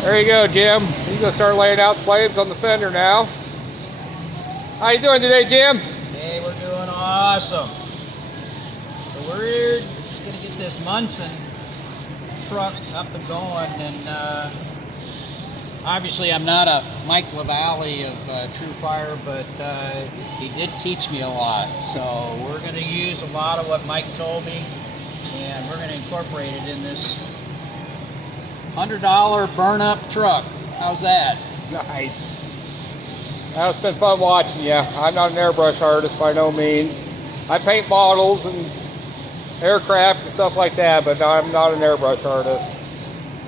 There you go, Jim. He's gonna start laying out flames on the fender now. How you doing today, Jim? Hey, we're doing awesome. So we're gonna get this Munson truck up and going, and obviously I'm not a Mike LaValle of True Fire, but he did teach me a lot. So we're gonna use a lot of what Mike told me, and we're gonna incorporate it in this $100 burn-up truck. How's that? Nice. Well, it's been fun watching you. I'm not an airbrush artist by no means. I paint models and aircraft and stuff like that, but I'm not an airbrush artist.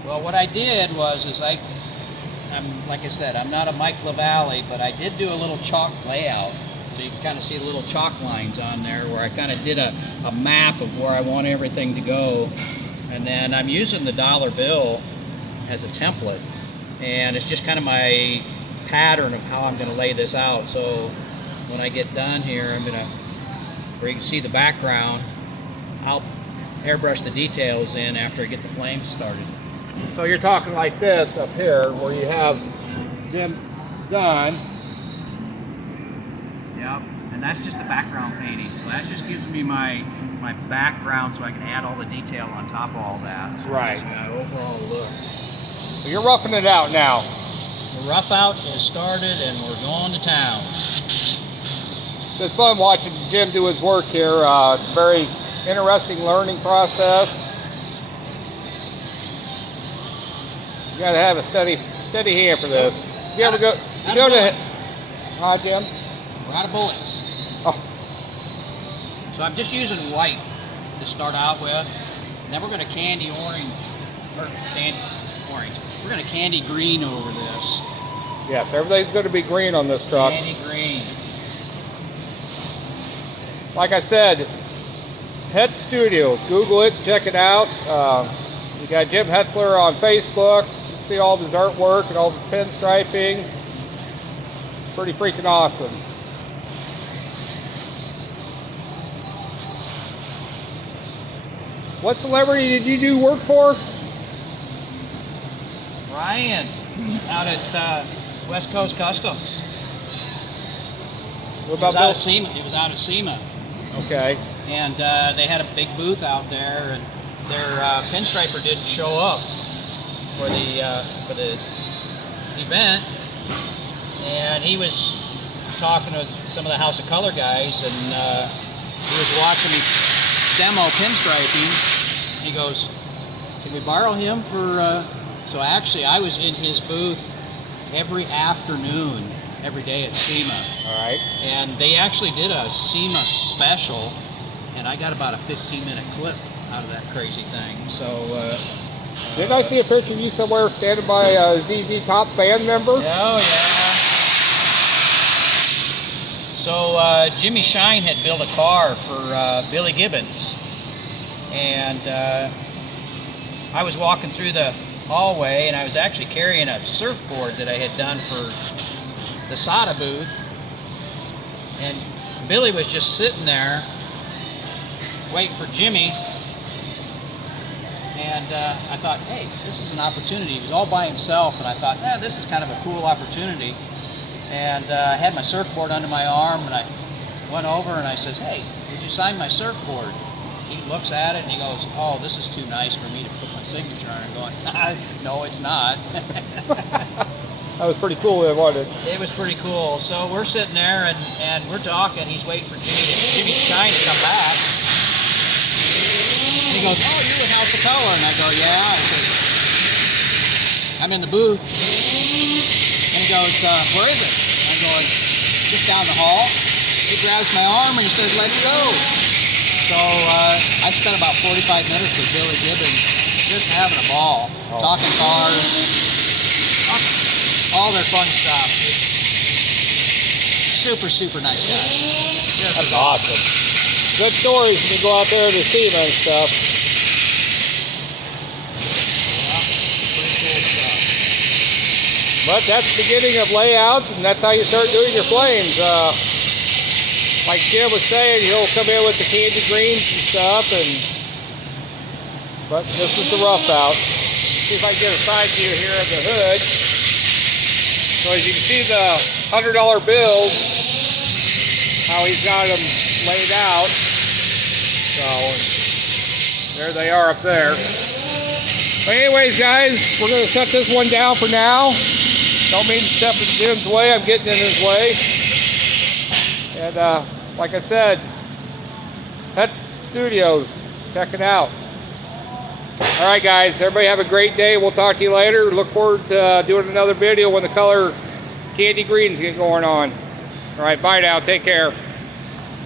Well, what I did was, I'm like I said, I'm not a Mike LaValle, but I did do a little chalk layout. So you can kind of see the little chalk lines on there where I kind of did a map of where I want everything to go. And then I'm using the dollar bill as a template. And it's just kind of my pattern of how I'm going to lay this out. So when I get done here, I'm going to, where you can see the background, I'll airbrush the details in after I get the flames started. So you're talking like this up here, where you have Jim done. Yep, and that's just the background painting. So that just gives me my background, so I can add all the detail on top of all that. So right. That's my overall look. So you're roughing it out now. The rough out has started, and we're going to town. It's fun watching Jim do his work here. It's a very interesting learning process. You gotta have a steady hand for this. You ever go? You go to? Hi, Jim. We're out of bullets. Oh. So I'm just using white to start out with. And then we're going to candy orange, or candy orange. We're going to candy green over this. Yes, everything's going to be green on this truck. Candy green. Like I said, Het Studio. Google it, check it out. You got Jim Hetzler on Facebook. You can see all of his artwork and all of his pinstriping. Pretty freaking awesome. What celebrity did you do work for? Ryan, out at West Coast Customs. What about He was out of SEMA. He was out of SEMA. Okay. And they had a big booth out there, and their pinstriper didn't show up for the event, and he was talking to some of the House of Color guys, and he was watching me demo pinstriping. He goes, "Can we borrow him for?" So actually, I was in his booth every afternoon, every day at SEMA. All right. And they actually did a SEMA special, and I got about a 15-minute clip out of that crazy thing. So. Didn't I see a picture of you somewhere standing by a ZZ Top band member? Oh, yeah. So Jimmy Shine had built a car for Billy Gibbons. And I was walking through the hallway, and I was actually carrying a surfboard that I had done for the SADA booth. And Billy was just sitting there waiting for Jimmy. And I thought, hey, this is an opportunity. He was all by himself, and I thought, this is kind of a cool opportunity. And I had my surfboard under my arm, and I went over and I says, hey, would you sign my surfboard? He looks at it and he goes, oh, this is too nice for me to put my signature on it. Going, no, it's not. That was pretty cool, wasn't it? It was pretty cool. So we're sitting there and we're talking. He's waiting for Jimmy Shine to come back. And he goes, oh, you're with House of Color. And I go, yeah. I said, I'm in the booth. And he goes, where is it? I'm going, just down the hall. He grabs my arm and he says, let's go. So I spent about 45 minutes with Billy Gibbons, just having a ball, talking cars, all their fun stuff. Super, super nice guy. That's awesome. Good stories when you go out there to SEMA and stuff. Pretty cool stuff. But that's the beginning of layouts, and that's how you start doing your flames. Like Jim was saying, he'll come in with the candy greens and stuff, but this is the rough out. see if I can get a side view here of the hood. So as you can see the $100 bills, how he's got them laid out. So there they are up there. But anyways, guys, we're going to set this one down for now. Don't mean to step in Jim's way. I'm getting in his way. And like I said, Het Studios, check it out. All right, guys, everybody have a great day. We'll talk to you later. Look forward to doing another video when the color candy greens get going on. All right, bye now. Take care.